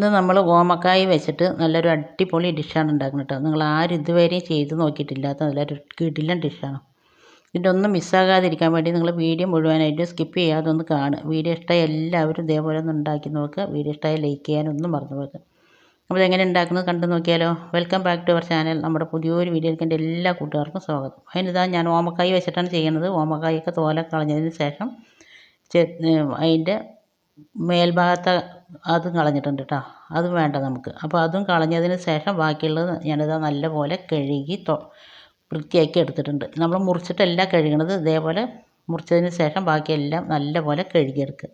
ഇന്ന് നമ്മൾ ഓമക്കായ വെച്ചിട്ട് നല്ലൊരു അടിപൊളി ഡിഷാണ് ഉണ്ടാക്കുന്നത് കേട്ടോ. നിങ്ങൾ ആരും ഇതുവരെയും ചെയ്ത് നോക്കിയിട്ടില്ലാത്ത നല്ലൊരു കിടിലൻ ഡിഷാണ്. ഇതിൻ്റെ ഒന്നും മിസ്സാകാതിരിക്കാൻ വേണ്ടി നിങ്ങൾ വീഡിയോ മുഴുവനായിട്ട് സ്കിപ്പ് ചെയ്യാതെ ഒന്ന് കാണുക. വീഡിയോ ഇഷ്ടമായ എല്ലാവരും ഇതേപോലെ ഒന്ന് ഉണ്ടാക്കി നോക്കുക. വീഡിയോ ഇഷ്ടമായ ലൈക്ക് ചെയ്യാനൊന്നും മറന്നു പോകരുത്. അപ്പോൾ എങ്ങനെ ഉണ്ടാക്കുന്നത് കണ്ടു നോക്കിയാലോ. Welcome back to our channel. നമ്മുടെ പുതിയൊരു വീഡിയോയിലേക്ക് എൻ്റെ എല്ലാ കൂട്ടുകാർക്കും സ്വാഗതം. അതിനിതാ ഞാൻ ഓമക്കായ വെച്ചിട്ടാണ് ചെയ്യുന്നത്. ഓമക്കായൊക്കെ തോലൊക്കെ കളഞ്ഞതിന് ശേഷം അതിൻ്റെ മേൽഭാഗത്തെ അതും കളഞ്ഞിട്ടുണ്ട് കേട്ടോ. അതും വേണ്ട നമുക്ക്. അപ്പോൾ അതും കളഞ്ഞതിന് ശേഷം ബാക്കിയുള്ളത് ഞാനിതാ നല്ലപോലെ കഴുകി വൃത്തിയാക്കി എടുത്തിട്ടുണ്ട്. നമ്മൾ മുറിച്ചിട്ടല്ല കഴുകണത്. ഇതേപോലെ മുറിച്ചതിന് ശേഷം ബാക്കിയെല്ലാം നല്ലപോലെ കഴുകിയെടുക്കുക.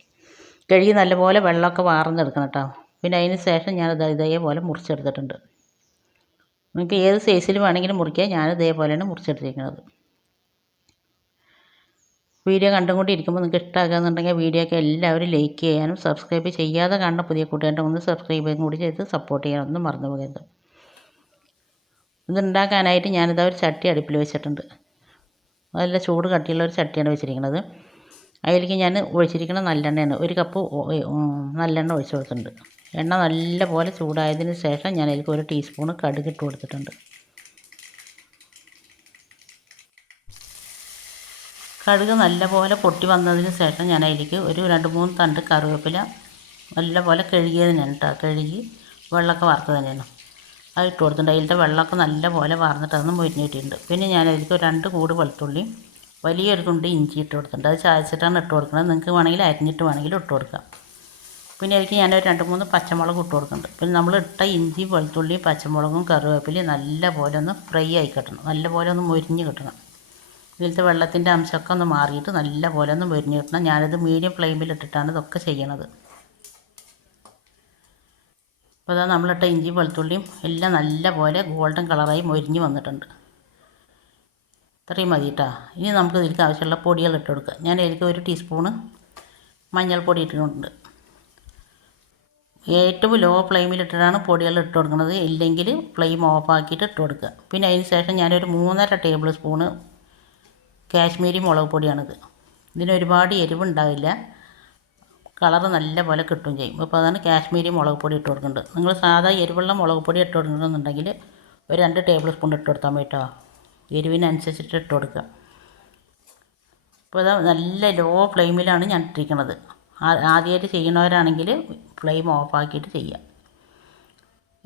കഴുകി നല്ലപോലെ വെള്ളമൊക്കെ വാർന്നെടുക്കണം കേട്ടോ. പിന്നെ അതിന് ശേഷം ഞാനിത് ഇതേപോലെ മുറിച്ചെടുത്തിട്ടുണ്ട്. നിങ്ങൾക്ക് ഏത് സൈസിൽ വേണമെങ്കിലും മുറിക്കുക. ഞാൻ ഇതേപോലെയാണ് മുറിച്ചെടുത്തിരിക്കുന്നത്. വീഡിയോ കണ്ടുകൊണ്ടിരിക്കുമ്പോൾ നിങ്ങൾക്ക് ഇഷ്ടമാകുന്നുണ്ടെങ്കിൽ വീഡിയോ ഒക്കെ എല്ലാവരും ലൈക്ക് ചെയ്യാനും സബ്സ്ക്രൈബ് ചെയ്യാതെ കാണുന്ന പുതിയ കൂട്ടുകാരുടെ ഒന്ന് സബ്സ്ക്രൈബ് ചെയ്യാൻ കൂടി ചെയ്ത് സപ്പോർട്ട് ചെയ്യാനൊന്നും മറന്നു പോകരുത്. ഇതുണ്ടാക്കാനായിട്ട് ഞാനിതാ ഒരു ചട്ടി അടുപ്പിൽ വെച്ചിട്ടുണ്ട്. നല്ല ചൂട് കട്ടിയുള്ള ഒരു ചട്ടിയാണ് വെച്ചിരിക്കുന്നത്. അതിലേക്ക് ഞാൻ ഒഴിച്ചിരിക്കുന്നത് നല്ലെണ്ണയാണ്. ഒരു കപ്പ് നല്ലെണ്ണ ഒഴിച്ച് കൊടുത്തിട്ടുണ്ട്. എണ്ണ നല്ലപോലെ ചൂടായതിന് ശേഷം ഞാൻ അതിലേക്ക് 1 ടീസ്പൂൺ കടുക് ഇട്ട് കൊടുത്തിട്ടുണ്ട്. കടുക് നല്ലപോലെ പൊട്ടി വന്നതിന് ശേഷം ഞാൻ അതിലേക്ക് ഒരു 2-3 തണ്ട് കറിവേപ്പില നല്ലപോലെ കഴുകിയതിനാണ് കേട്ടോ. കഴുകി വെള്ളമൊക്കെ വറുത്ത് തന്നെയാണ് അത് ഇട്ട് കൊടുത്തിട്ടുണ്ട്. അതിലത്തെ വെള്ളമൊക്കെ നല്ലപോലെ വറന്നിട്ട് അതൊന്ന് മൊരിഞ്ഞിട്ടുണ്ട്. പിന്നെ ഞാൻ അതിലേക്ക് 2 കൂട് വെളുത്തുള്ളി വലിയൊരു തുണ്ട് ഇഞ്ചി ഇട്ട് കൊടുത്തിട്ടുണ്ട്. അത് ചായച്ചിട്ടാണ് ഇട്ട് കൊടുക്കുന്നത്. നിങ്ങൾക്ക് വേണമെങ്കിൽ അരിഞ്ഞിട്ട് വേണമെങ്കിൽ ഇട്ട് കൊടുക്കാം. പിന്നെ അതിലേക്ക് ഞാനൊരു 2-3 പച്ചമുളക് ഇട്ട് കൊടുക്കുന്നുണ്ട്. പിന്നെ നമ്മൾ ഇട്ട ഇഞ്ചി വെളുത്തുള്ളി പച്ചമുളകും കറിവേപ്പിലയും നല്ലപോലെ ഒന്ന് ഫ്രൈ ആയി കിട്ടണം. നല്ലപോലെ ഒന്ന് മൊരിഞ്ഞ് കിട്ടണം. ഇതിലത്തെ വെള്ളത്തിൻ്റെ അംശമൊക്കെ ഒന്ന് മാറിയിട്ട് നല്ലപോലെ ഒന്ന് മൊരിഞ്ഞ് കിട്ടണം. ഞാനിത് മീഡിയം ഫ്ലെയിമിൽ ഇട്ടിട്ടാണ് ഇതൊക്കെ ചെയ്യണത്. അപ്പോൾ അതാ നമ്മളിട്ട ഇഞ്ചി വെളുത്തുള്ളിയും എല്ലാം നല്ലപോലെ ഗോൾഡൻ കളറായി മൊരിഞ്ഞ് വന്നിട്ടുണ്ട്. ഇത്രയും മതി കേട്ടോ. ഇനി നമുക്ക് ഇതിലേക്ക് ആവശ്യമുള്ള പൊടികൾ ഇട്ട് കൊടുക്കുക. ഞാൻ ഇതിലേക്ക് 1 ടീസ്പൂണ് മഞ്ഞൾപ്പൊടി ഇട്ടിട്ടുണ്ട്. ഏറ്റവും ലോ ഫ്ലെയിമിലിട്ടിട്ടാണ് പൊടികൾ ഇട്ട് കൊടുക്കുന്നത്. ഇല്ലെങ്കിൽ ഫ്ലെയിം ഓഫാക്കിയിട്ട് ഇട്ട് കൊടുക്കുക. പിന്നെ അതിന് ശേഷം ഞാനൊരു 3.5 ടേബിൾ സ്പൂണ് കാശ്മീരി മുളക് പൊടിയാണിത്. ഇതിന് ഒരുപാട് എരിവുണ്ടാവില്ല, കളറ് നല്ലപോലെ കിട്ടും ചെയ്യും. അപ്പോൾ അതാണ് കാശ്മീരി മുളക് പൊടി ഇട്ട് കൊടുക്കുന്നുണ്ട്. നിങ്ങൾ സാധാ എരിവുള്ള മുളക് പൊടി ഇട്ട് കൊടുക്കണമെന്നുണ്ടെങ്കിൽ ഒരു 2 ടേബിൾ സ്പൂൺ ഇട്ട് കൊടുത്താൽ മതി കേട്ടോ. എരിവിനനുസരിച്ചിട്ട് ഇട്ട് കൊടുക്കുക. അപ്പോൾ അത് നല്ല ലോ ഫ്ലെയിമിലാണ് ഞാൻ ഇട്ടിരിക്കുന്നത്. ആദ്യമായിട്ട് ചെയ്യുന്നവരാണെങ്കിൽ ഫ്ലെയിം ഓഫാക്കിയിട്ട് ചെയ്യുക.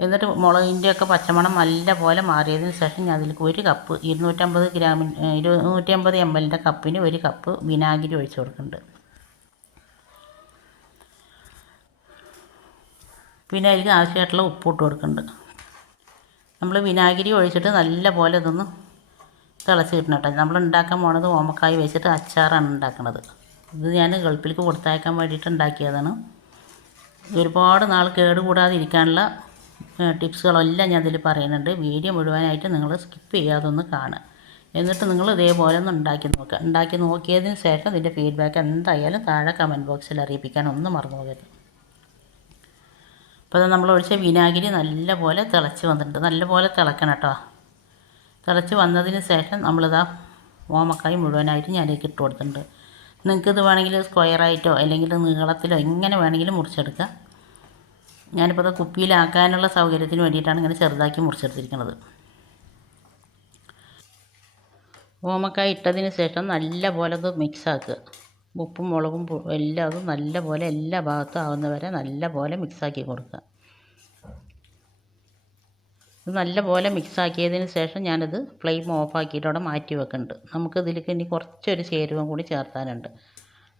എന്നിട്ട് മുളകിൻ്റെയൊക്കെ പച്ചമണം നല്ലപോലെ മാറിയതിന് ശേഷം ഞാൻ അതിലേക്ക് 1 കപ്പ് 250 ml കപ്പിന് 1 കപ്പ് വിനാഗിരി ഒഴിച്ച് കൊടുക്കുന്നുണ്ട്. പിന്നെ അതിലേക്ക് ആവശ്യമായിട്ടുള്ള ഉപ്പ് ഇട്ട് കൊടുക്കുന്നുണ്ട്. നമ്മൾ വിനാഗിരി ഒഴിച്ചിട്ട് നല്ലപോലെ ഇതൊന്ന് തിളച്ച് കിട്ടണം കേട്ടോ. നമ്മൾ ഉണ്ടാക്കാൻ പോണത് ഓമക്കായ വെച്ചിട്ട് അച്ചാറാണ് ഉണ്ടാക്കുന്നത്. ഇത് ഞാൻ ഗൾഫിലേക്ക് കൊടുത്തയക്കാൻ വേണ്ടിയിട്ട് ഉണ്ടാക്കിയതാണ്. ഒരുപാട് നാൾ കേടുകൂടാതെ ഇരിക്കാനുള്ള ടിപ്സുകളെല്ലാം ഞാൻ ഇതിൽ പറയുന്നുണ്ട്. വീഡിയോ മുഴുവനായിട്ട് നിങ്ങൾ സ്കിപ്പ് ചെയ്യാതെ ഒന്ന് കാണുക. എന്നിട്ട് നിങ്ങൾ ഇതേപോലെ ഒന്ന് ഉണ്ടാക്കി നോക്കുക. ഉണ്ടാക്കി നോക്കിയതിന് ശേഷം ഇതിൻ്റെ ഫീഡ്ബാക്ക് എന്തായാലും താഴെ കമൻറ്റ് ബോക്സിൽ അറിയിപ്പിക്കാനൊന്നും മറന്നു പോകരുത്. അപ്പോൾ നമ്മൾ ഒഴിച്ച വിനാഗിരി നല്ലപോലെ തിളച്ച് വന്നിട്ടുണ്ട്. നല്ലപോലെ തിളക്കണം കേട്ടോ. തിളച്ച് വന്നതിന് ശേഷം നമ്മളിതാ ഓമക്കായ മുഴുവനായിട്ട് ഞാനേക്ക് ഇട്ട് കൊടുത്തിട്ടുണ്ട്. നിങ്ങൾക്കിത് വേണമെങ്കിൽ സ്ക്വയറായിട്ടോ അല്ലെങ്കിൽ നീളത്തിലോ എങ്ങനെ വേണമെങ്കിലും മുറിച്ചെടുക്കുക. ഞാനിപ്പോൾ അത് കുപ്പിയിലാക്കാനുള്ള സൗകര്യത്തിന് വേണ്ടിയിട്ടാണ് ഇങ്ങനെ ചെറുതാക്കി മുറിച്ചെടുത്തിരിക്കുന്നത്. ഓമക്കായ ഇട്ടതിന് ശേഷം നല്ലപോലെ അത് മിക്സാക്കുക. ഉപ്പും മുളകും എല്ലാം അതും നല്ലപോലെ എല്ലാ ഭാഗത്തും ആവുന്നവരെ നല്ലപോലെ മിക്സാക്കി കൊടുക്കുക. ഇത് നല്ലപോലെ മിക്സാക്കിയതിന് ശേഷം ഞാനിത് ഫ്ലെയിം ഓഫാക്കിയിട്ട് അവിടെ മാറ്റി വെക്കുന്നുണ്ട്. നമുക്കിതിലേക്ക് ഇനി കുറച്ചൊരു ചേരുവം കൂടി ചേർത്താനുണ്ട്.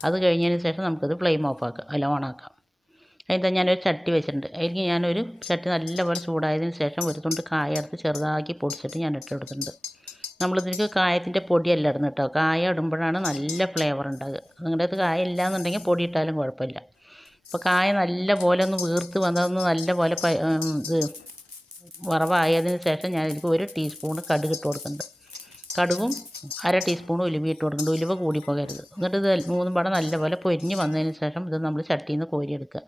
അത് കഴിഞ്ഞതിന് ശേഷം നമുക്കിത് ഫ്ലെയിം ഓണാക്കാം. അതിൻ്റെ ഞാനൊരു ചട്ടി വെച്ചിട്ടുണ്ട്. അതിലേക്ക് ഞാനൊരു ചട്ടി നല്ലപോലെ ചൂടായതിന് ശേഷം 1 തുണ്ട് കായ എടുത്ത് ചെറുതാക്കി പൊടിച്ചിട്ട് ഞാൻ ഇട്ട് കൊടുത്തിട്ടുണ്ട്. നമ്മളിതിലേക്ക് കായത്തിൻ്റെ പൊടിയല്ല ഇടുന്നത് കേട്ടോ. കായ ഇടുമ്പോഴാണ് നല്ല ഫ്ലേവർ ഉണ്ടാകുക. നിങ്ങളുടെ അടുത്ത് കായ ഇല്ല എന്നുണ്ടെങ്കിൽ പൊടി ഇട്ടാലും കുഴപ്പമില്ല. അപ്പോൾ കായ നല്ലപോലെ ഒന്ന് വീർത്ത് വന്നതൊന്ന് നല്ലപോലെ ഇത് വറവായതിന് ശേഷം ഞാൻ ഇതിലേക്ക് 1 ടീസ്പൂണ് കടുക് ഇട്ട് കൊടുക്കുന്നുണ്ട്. കടുകും 1/2 ടീസ്പൂൺ ഉലുവ ഇട്ട് കൊടുക്കുന്നുണ്ട്. ഉലുവ കൂടി പോകരുത്. എന്നിട്ട് ഇത് 3 പടം നല്ലപോലെ പൊരിഞ്ഞ് വന്നതിന് ശേഷം ഇത് നമ്മൾ ചട്ടിയിൽ നിന്ന് കോരിയെടുക്കുക.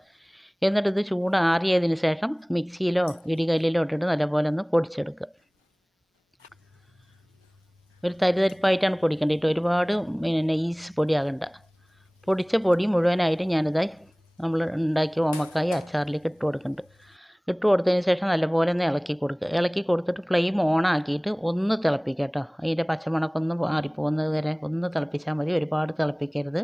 എന്നിട്ട് ഇത് ചൂടാറിയതിന് ശേഷം മിക്സിയിലോ ഇടികല്ലിലോ ഇട്ടിട്ട് നല്ലപോലെ ഒന്ന് പൊടിച്ചെടുക്കുക. ഒരു തരിതരിപ്പായിട്ടാണ് പൊടിക്കേണ്ടത്. ഒരുപാട് നൈസ് പൊടിയാകണ്ട. പൊടിച്ച പൊടി മുഴുവനായിട്ട് ഞാനിതായി നമ്മൾ ഉണ്ടാക്കിയ ഓമക്കായി അച്ചാറിലേക്ക് ഇട്ട് കൊടുക്കുന്നുണ്ട്. ഇട്ട് കൊടുത്തതിന് ശേഷം നല്ലപോലെ ഒന്ന് ഇളക്കി കൊടുക്കുക. ഇളക്കി കൊടുത്തിട്ട് ഫ്ലെയിം ഓൺ ആക്കിയിട്ട് ഒന്ന് തിളപ്പിക്കുക കേട്ടോ. അതിൻ്റെ പച്ചമണമൊക്കെ ഒന്ന് മാറിപ്പോകുന്നത് വരെ ഒന്ന് തിളപ്പിച്ചാൽ മതി. ഒരുപാട് തിളപ്പിക്കരുത്.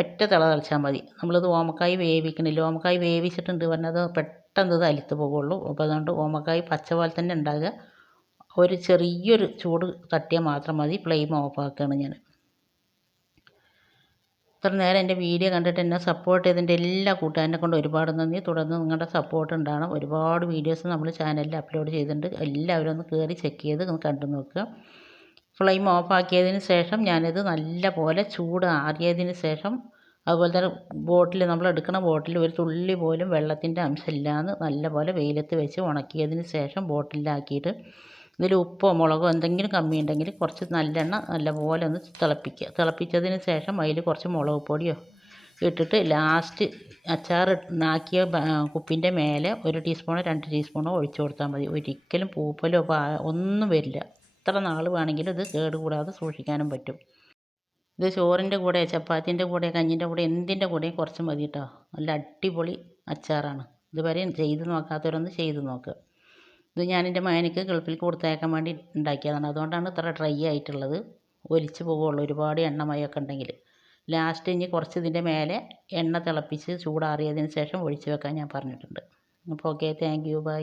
ഒറ്റ തിളച്ചാൽ മതി. നമ്മളിത് ഓമക്കായി വേവിക്കണില്ല. ഓമക്കായി വേവിച്ചിട്ടുണ്ട് പറഞ്ഞത് പെട്ടെന്ന് ഇത് അലുത്ത് പോകുള്ളൂ. അപ്പോൾ അതുകൊണ്ട് ഓമക്കായി പച്ച പോലെ തന്നെ ഉണ്ടാകുക. ഒരു ചെറിയൊരു ചൂട് തട്ടിയാൽ മാത്രം മതി. ഫ്ലെയിം ഓഫ് ആക്കുകയാണ് ഞാൻ. ഇത്ര നേരം എൻ്റെ വീഡിയോ കണ്ടിട്ട് എന്നെ സപ്പോർട്ട് ചെയ്തതിൻ്റെ എല്ലാ കൂട്ടുകാരനെ കൊണ്ട് ഒരുപാട് നന്ദി. തുടർന്ന് നിങ്ങളുടെ സപ്പോർട്ട് ഉണ്ടാകണം. ഒരുപാട് വീഡിയോസ് നമ്മൾ ചാനലിൽ അപ്ലോഡ് ചെയ്തിട്ടുണ്ട്. എല്ലാവരും ഒന്ന് കയറി ചെക്ക് ചെയ്ത് ഒന്ന് കണ്ടു നോക്കുക. ഫ്ലെയിം ഓഫ് ആക്കിയതിന് ശേഷം ഞാനിത് നല്ല പോലെ ചൂട് ആറിയതിന് ശേഷം അതുപോലെ തന്നെ ബോട്ടിൽ നമ്മൾ എടുക്കുന്ന ബോട്ടിൽ ഒരു തുള്ളി പോലും വെള്ളത്തിൻ്റെ അംശമില്ലാന്ന് നല്ല പോലെ വെയിലത്ത് വെച്ച് ഉണക്കിയതിന് ശേഷം ബോട്ടിലാക്കിയിട്ട് ഇതിൽ ഉപ്പോ മുളകോ എന്തെങ്കിലും കമ്മി ഉണ്ടെങ്കിൽ കുറച്ച് നല്ലെണ്ണ നല്ലപോലെ ഒന്ന് തിളപ്പിക്കുക. തിളപ്പിച്ചതിന് ശേഷം അതിൽ കുറച്ച് മുളക് പൊടിയോ ഇട്ടിട്ട് ലാസ്റ്റ് അച്ചാർ ആക്കിയ കുപ്പിൻ്റെ മേലെ 1 ടീസ്പൂണോ 2 ടീസ്പൂണോ ഒഴിച്ചു കൊടുത്താൽ മതി. ഒരിക്കലും പൂപ്പലോ ഒന്നും വരില്ല. എത്ര നാൾ വേണമെങ്കിലും ഇത് കേടുകൂടാതെ സൂക്ഷിക്കാനും പറ്റും. ഇത് ചോറിൻ്റെ കൂടെ ചപ്പാത്തിൻ്റെ കൂടെ കഞ്ഞിൻ്റെ കൂടെ എന്തിൻ്റെ കൂടെയും കുറച്ച് മതി കേട്ടോ. നല്ല അടിപൊളി അച്ചാറാണ്. ഇതുവരെ ചെയ്ത് നോക്കാത്തവരൊന്ന് ചെയ്ത് നോക്കുക. ഇത് ഞാൻ എൻ്റെ മകനിക്ക് ഗൾഫിൽ കൊടുത്തയക്കാൻ വേണ്ടി ഉണ്ടാക്കിയതാണ്. അതുകൊണ്ടാണ് ഇത്ര ഡ്രൈ ആയിട്ടുള്ളത്. ഒലിച്ച് പോകുള്ളൂ ഒരുപാട് എണ്ണമയമൊക്കെ ഉണ്ടെങ്കിൽ. ലാസ്റ്റ് ഇനി കുറച്ച് ഇതിൻ്റെ മേലെ എണ്ണ തിളപ്പിച്ച് ചൂടാറിയതിന് ശേഷം ഒഴിച്ച് വെക്കാൻ ഞാൻ പറഞ്ഞിട്ടുണ്ട്. അപ്പോൾ ഓക്കെ, താങ്ക് യു, ബൈ.